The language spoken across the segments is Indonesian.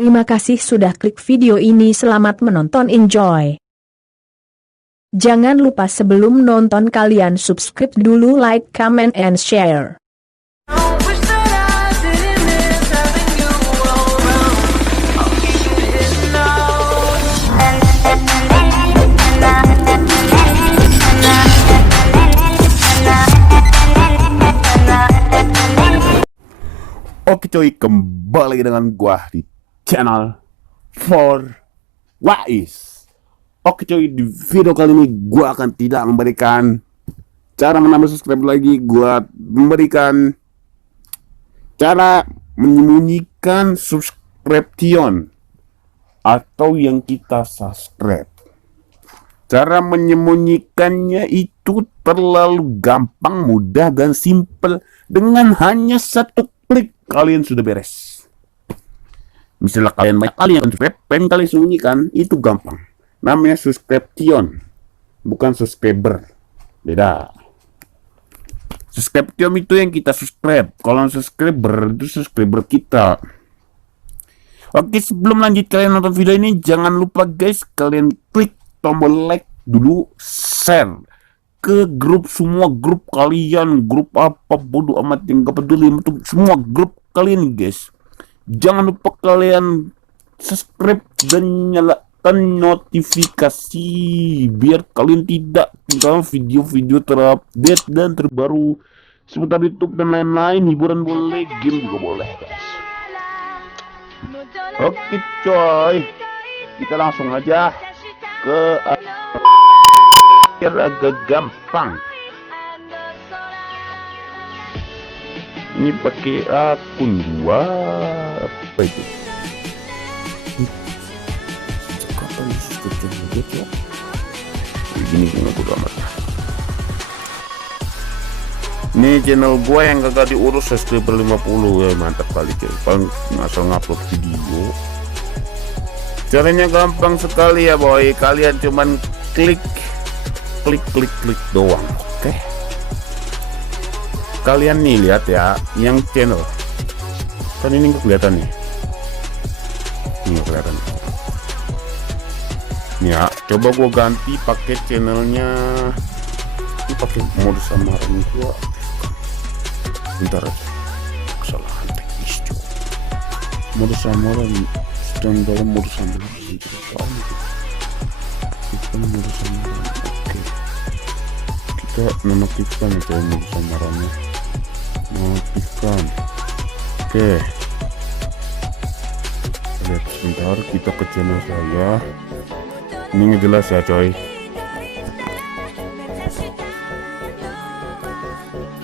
Terima kasih sudah klik video ini. Selamat menonton, enjoy. Jangan lupa sebelum nonton kalian subscribe dulu, like, comment, and share. Oke coy, kembali dengan gua di channel for Wais. Oke coy, di video kali ini gua akan tidak memberikan cara menambah subscribe lagi. Gua memberikan cara menyembunyikan subscription atau yang kita subscribe. Cara menyembunyikannya itu terlalu gampang, mudah, dan simple. Dengan hanya satu klik kalian sudah beres. Misalnya kalian banyak kali yang subscribe, pengen kalian sembunyikan, itu gampang. Namanya subscription, bukan subscriber. Beda. Subscription itu yang kita subscribe. Kalau subscriber itu subscriber kita. Oke, sebelum lanjut kalian nonton video ini, jangan lupa guys, kalian klik tombol like dulu, share ke grup, semua grup kalian, grup apa bodoh amat yang gak peduli, itu semua grup kalian guys. Jangan lupa kalian subscribe dan nyalakan notifikasi biar kalian tidak ketinggalan video-video terupdate dan terbaru seputar YouTube dan lain-lain. Hiburan boleh, game juga boleh guys. Oke coy, kita langsung aja ke agak gampang. Ini pakai akun gua apa itu? Kapan subscription gitu? Begini gua udah amat. Ini channel gua yang kagak diurus, subscriber 50 ya, mantap kali coy. Paling ngasal ngupload video. Caranya gampang sekali ya boy. Kalian cuman klik doang. Oke. Kalian nih lihat ya, yang channel kan ini nggak kelihatan nih. Ini nggak kelihatan. Ya, coba gua ganti pakai channelnya. Ini pakai mode samaran gua. Bentar aja. Kesalahan teknis cuy. Mode samaran dan dalam mode samaran itu mode samaran. Kita menonaktifkan itu mode samarannya. Nonaktifkan. Oke. Lihat sebentar, kita ke channel saya. Ini jelas ya coy.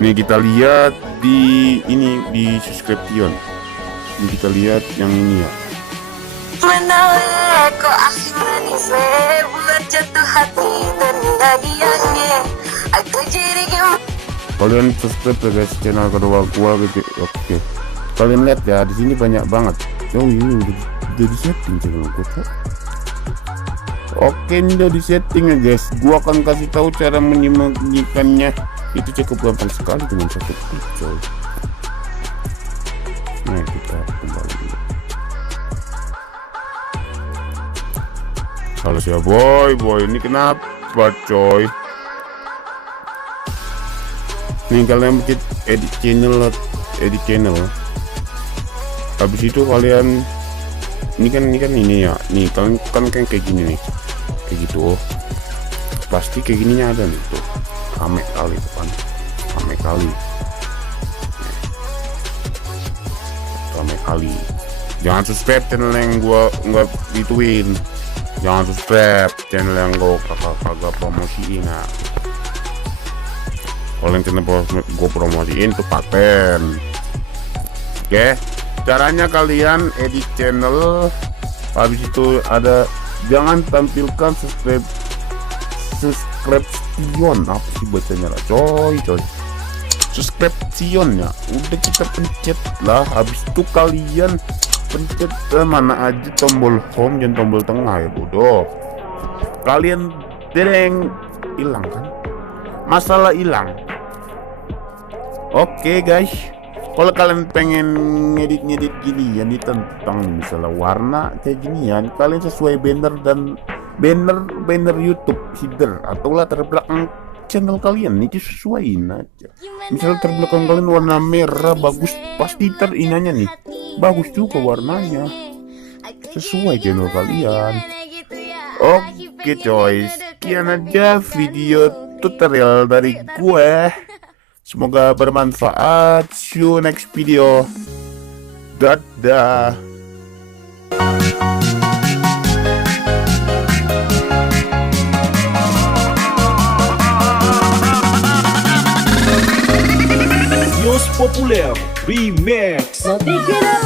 Nih kita lihat di ini, di subscription. Ini kita lihat yang ini ya. Kalian subscribe ya guys channel kedua gua gitu. Oke. Kalian lihat ya, di sini banyak banget. Oh ini udah di setting channel gua tuh. Oke, ini udah di setting ya guys. Gua akan kasih tahu cara menyembunyikannya. Itu cukup gampang sekali dengan satu klik coy. Nah, kita kembali dulu. Halo ya boy, ini kenapa coy? Nih kalian bikin edit channel. Habis itu kalian ini kan ini ya. Nih kalian kan kayak gini nih. Kayak gitu. Pasti kayak gininya ada nih tuh. Rame kali depan. Rame kali. Jangan subscribe channel yang gua nggak gituin. Jangan subscribe channel yang gua kagak promosiin. Nah, kalau yang channel gua promosiin tuh paten. Oke, caranya kalian edit channel. Habis itu ada, jangan tampilkan subscription, apa sih bacanya lah coy. Subscription ya, udah kita pencet lah. Habis itu kalian pencet mana aja tombol home dan tombol tengah ya bodoh. Kalian dereng hilang kan, masalah hilang. Oke guys, Kalau kalian pengen ngedit ginian nih tentang misalnya warna kayak ginian, kalian sesuai banner YouTube header atau latar belakang channel kalian itu sesuaiin aja. Misalnya latar belakang kalian warna merah bagus, pasti inanya nih bagus juga warnanya, sesuai channel kalian. Oke coy, sekian aja video tutorial dari gue. Semoga bermanfaat. See you next video. Dadah. News Populer Remix. Mau bikin